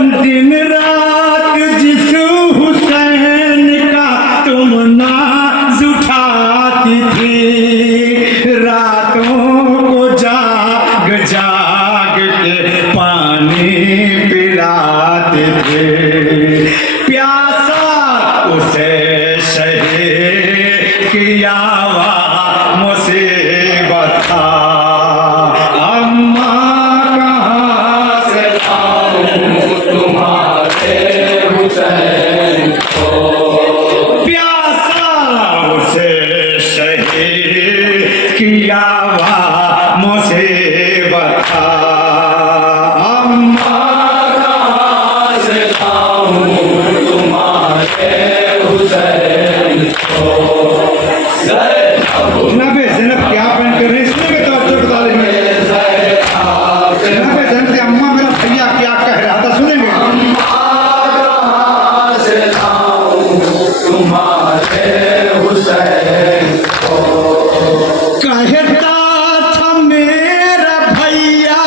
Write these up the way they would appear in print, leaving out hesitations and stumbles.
दिन रात जिस हुसैन का तुम नाज उठाती थी, रातों को जाग जाग के पानी पिलाते थे। प्यासा उसे शहीद किया हुआ मुसीबत था। अम्मा कहाँ से लाऊं तुम्हारे हुसैन को, प्यासा उसे शहीद किया हुआ मुसीबत था। अम्मा कहाँ से लाऊं तुम्हारे हुसैन को। जनाब ज़ैनब क्या पहन कर रहे हैं, सुनेंगे तो आपको बता देंगे। जनाब ज़ैनब से अम्मा मेरा भैया क्या कह रहा था, सुनेंगे। अम्मा कहाँ से लाऊं तुम्हारे हुसैन को, कहता था मेरा भैया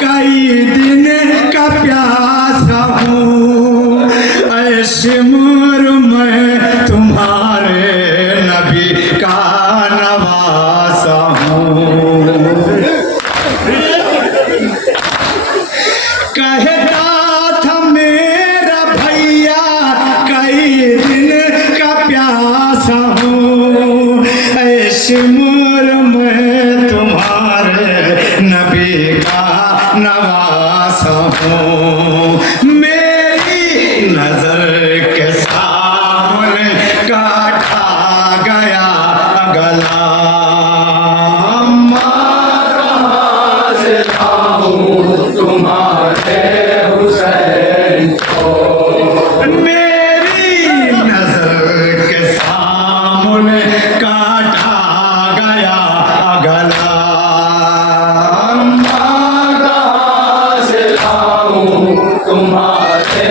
कई दिन का प्यासा हूँ, ऐसे मोर मैं तुम्हारे नबी का नवासा हूँ। कहता था मेरा भैया कई दिन का प्यासा हूँ, ऐसे मोर मैं तुम्हारे नबी का नवासा हूँ। मेरी नजर के सामने काटा गया गला, अम्मा कहाँ से लाऊं तुम्हारे हुसैन को, मेरी नजर के सामने काटा गया गला, अम्मा कहाँ से लाऊं तुम्हारे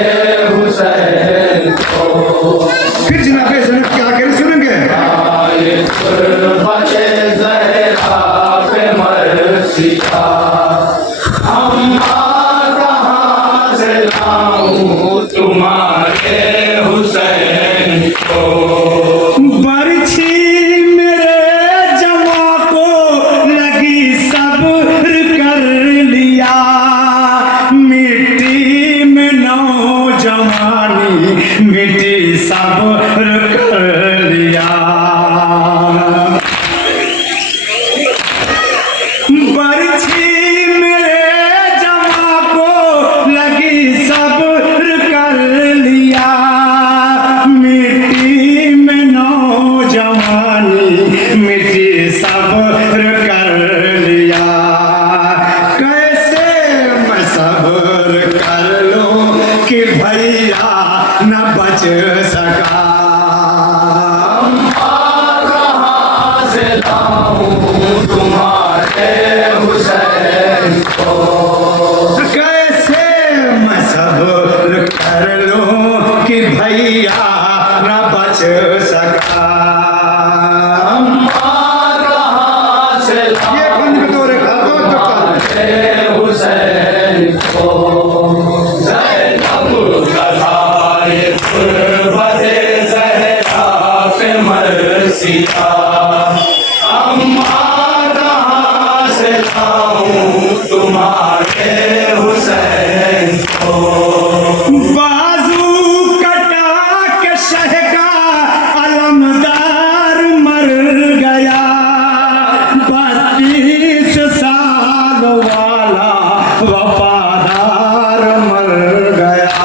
हुसैन को। फिर जनाब ज़ैनब क्या करें, सुनेंगे। अम्मा कहाँ से लाऊं तुम्हारे हुसैन को, बरछी मेरे जवा को लगी सब्र कर लिया, मिट्टी में नौजवानी मिट्टी सब्र कर लिया। बरछी मेरे जवा को लगी सब्र कर लिया, मिट्टी में नौजवानी मिट्टी सब्र कर लिया। कैसे मैं सब्र कर लूं कि भैया न बच सका, अम्मा कहाँ से लाऊं तुम्हारे हुसैन को, कैसे मैं सब्र कर लूं कि भैया न बच सका, अम्मा कहाँ से लाऊं तुम्हारे हुसैन को। ज़ैनब कलाए गुर्बते ज़हरा पे मरसिया, अम्मा कहाँ से लाऊं तुम्हारे हुसैन को। बाजू कटा के शह का अलमदार मर गया, 32 साल वाला वफादार मर गया।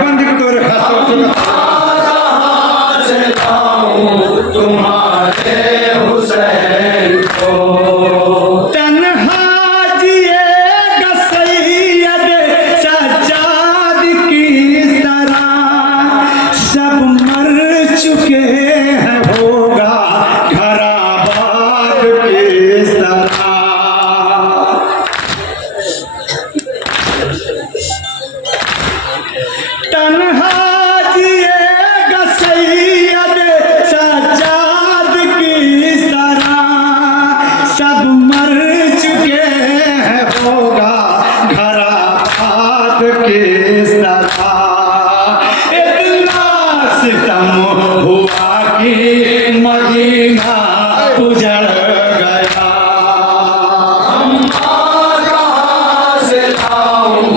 बंद को तो कहाँ से लाऊं तुम्हारे हुसैन को। तन्हा जिएगा सैयद सज्जाद की तरह, सब मर चुके हैं होगा घर आबाद किस तरह। तन्हा जिएगा सैयद सज्जाद की तरह, सब मर चुके हैं होगा घर आबाद किस तरह। इतना सितम हुआ कि मदीना उजड़ गया। कहाँ से लाऊं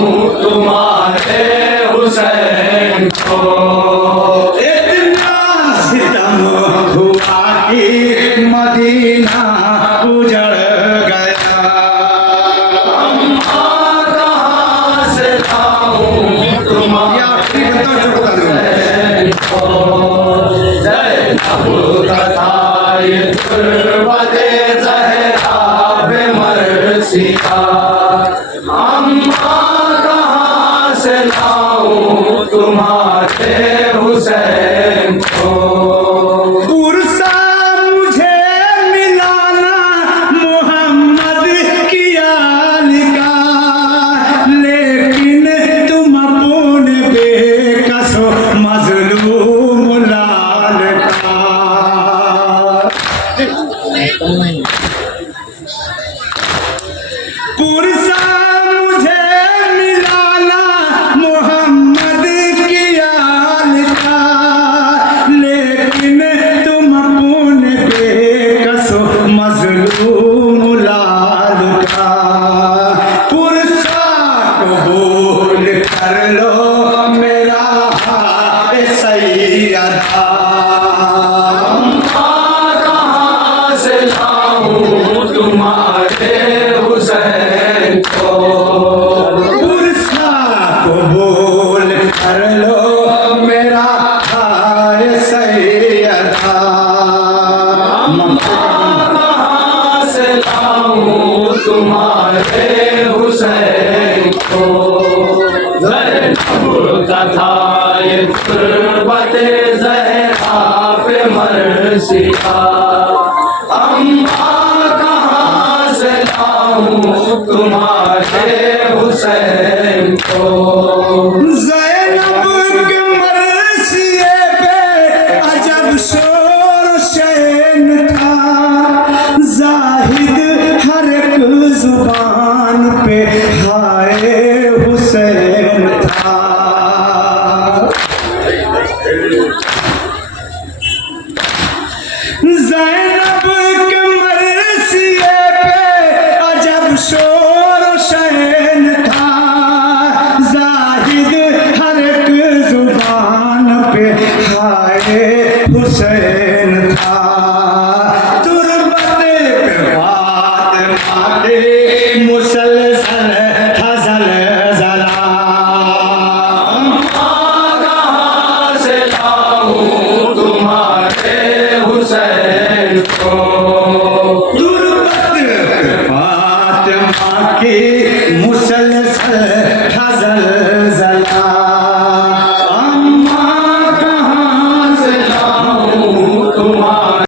तुम्हारे हुसैन को। इतना सितम हुआ कि मदीना उजड़ गया। कहाँ से लाऊं तुम्हारे हुसैन को। ज़ैनब तथा ये तुर्बते ज़हरा बेमर्सी का। अम्मा कहाँ से लाऊं तुम्हारे हुसैन को। पुरसा मुझे मिलाना मोहम्मद की आल का, लेकिन तुम अपने बेकस हो मजलूम लाल का। पुरसा मुझे मिलाना मोहम्मद की आल का, लेकिन तुम अपने बेकस हो मजलूम लाल का। पुरसा कबूल कर लो मेरा हाय सैयदा। कहाँ से लाऊं तुम्हारे हुसैन को। पुरसा कबूल कर लो मेरा हाय सैयदा। कहाँ से लाऊं तुम्हारे हुसैन को। ज़ैनब तथा ये तुर्बते ज़हरा पे मर्सी का। अम्मा कहाँ से लाऊं तुम्हारे हुसैन को। ज़ैनब के मरसिए पे अजब शोर शैन था, जाहिद हर एक जुबान पे हाय हुसैन था।